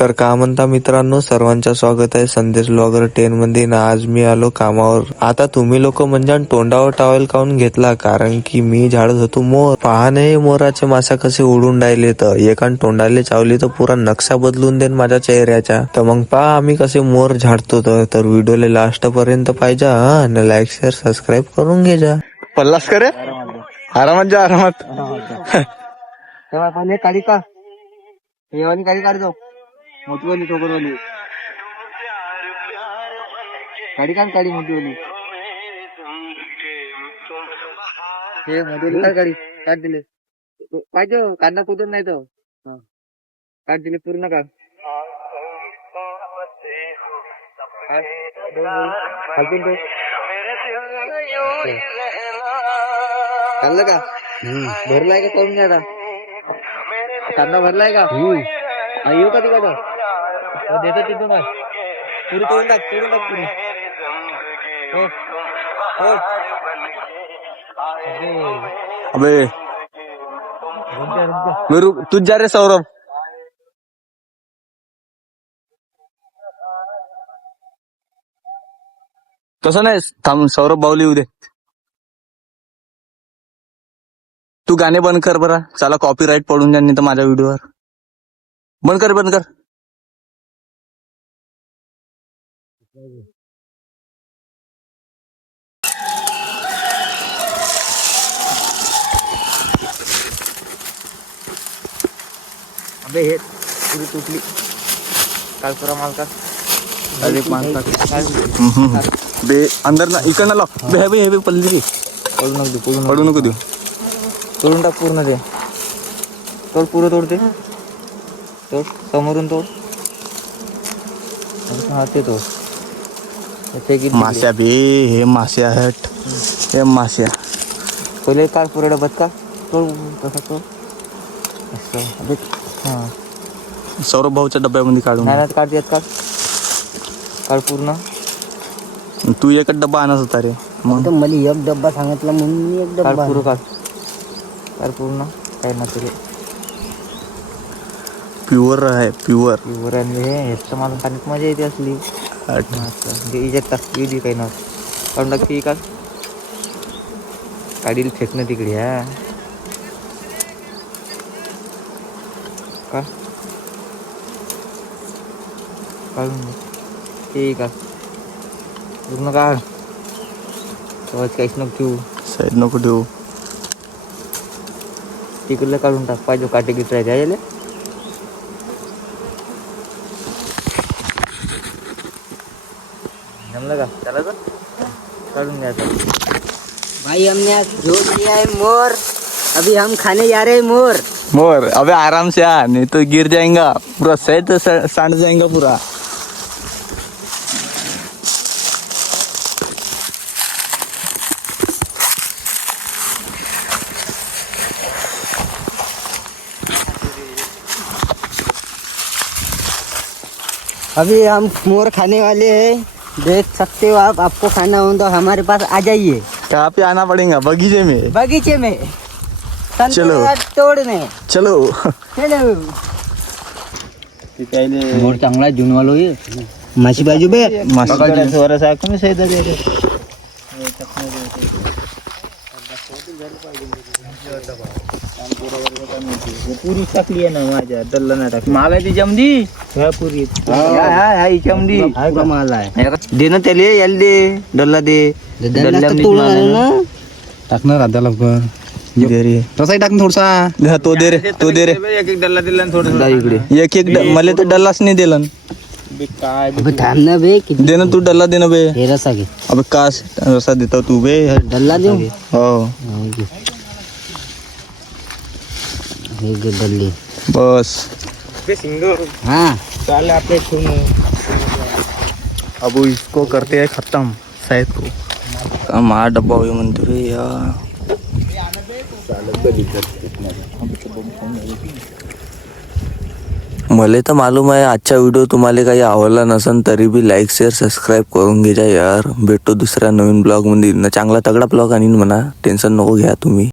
तर का म्हणता मित्रांनो, सर्वांचं स्वागत आहे संदेश ब्लॉगर 10 मध्ये. आज मी आलो कामावर. आता तुम्ही लोक म्हणजे तोंडावर टॉवेल काऊन घेतला, कारण की मी झाडत होतो मोर. पहा नाही मोराचे मासा कसे उडून राहिले. तर एकान तोंडाले चावली तर पुरा नक्षा बदलून देन माझ्या चेहऱ्याचा. तर मग पहा आम्ही कसे मोर झाडतो. तर व्हिडिओला लास्ट पर्यंत पाहिजे हा, आणि लाईक शेअर सबस्क्राईब करून घे जा. पल्लास करे आरामात जा आरामात. तेव्हा पहिले काढी का येवानी काढी काढतो मोठीवाली ठोकरवाली काढी काढ काढी मोठीवाली हे मोठीवाली काढ काढी काढ दिले पाहिजे कांदा कुठून नाही तो काढ दिले पूर्ण काढ खालतून ठेव. काढलं का भरलाय का करून घ्या आता कांदा भरलाय का येऊ का तिकडं देतो तिथून काय पुरी तोडून टाक पुरी हो हो अबे तूच जा रे सौरभ. तसं नाही, थांब सौरभ बाहुली येऊ दे. तू गाणे बंद कर बरं, चला कॉपीराईट पडून जाईल नाही तर माझ्या व्हिडिओवर. बंद कर बंद कर. अबे हे पुरी तुटली काल पुरा माल का अरे बे अंदर ना इकडनं लाव. बे हे पल्ली रे. पडू नको देऊ. तोडून टाक पूर्ण ते तोड पुरं तोडते तोड समोरून तोड हा ते तोड माश्या बे हे माश्या आहेत. हे माश्या पहिले काढ पुरा डब्यात का तोड कसा तोड असं हा सौरभ भाऊच्या डब्यामध्ये काढून नाही काढ देत काढ काढ पूर्ण. तू एकच डब्बा आणत होता रे. मग मला एक डब्बा सांगितला म्हणून मी एक डब्बा पुरं काढ काढ पूर्ण काय ना तुला प्युअर आहे प्युअर. प्युअर आणि हे मला खाण्यात मजा येते असली इजेक्ट टाकली काही ना काढून टाकते काढ काढील फेकणं तिकडे हा का काढून ते काढ पूर्ण काढ काहीच नको ठेवू साईड नको ठेवू. तिकडलं काढून टाक पाहिजे काटे गिट राहिले जमलं का त्याला तर काढून घ्यायचं. भाई हमने आज जोड़ लिया है मोर. अभी हम खाने जा रहे हैं मोर. मोर अबे आराम से आ, नहीं तो गिर जाएगा पूरा. सहित सांड जाएगा पूरा. अभी हम मोर खाने वाले हैं. देख सकते हो आप. आपको खाना हो तो हमारे पास आ जाइए. कहाँ पे आना पड़ेगा? बगीचे में. बगीचे में चलो तोड़ने चलो. चलो. मोर चांगला जून वालो ये माशी बाजू बे पुरी टाकली आहे ना माझ्या डल्ला नाही टाकली. माल आहे ती जमदी पुरी जमदी माल आहे दे ना त्याला याला दे डल्ला दे टाकणार आता लवकर. तसाही टाक थोडसा. तो दे रे तो दे रे. एक एक डल्ला दिला थोडं इकडे एक मला तर डल्लाच नाही दिला. थांब ना बे दे ना तू डल्ला दे ना बे. हे रसा घे. अबे का रसा देता तू बे. डल्ला देऊ हो हे घे डल्ली बस. हाँ चाले आपले सुनो. अब इसको करते हैं खत्म शायद को. मा डब्बा हुई म्हणते रे यार. मला तर मालूम आहे आजचा व्हिडिओ तुम्हाला काही आवडला नसेल, तरी बी लाईक शेअर सबस्क्राईब करून घ्या यार. भेटतो दुसऱ्या नवीन ब्लॉग मध्ये. चांगला तगडा ब्लॉग आणीन म्हणा, टेन्शन नको घ्या तुम्ही.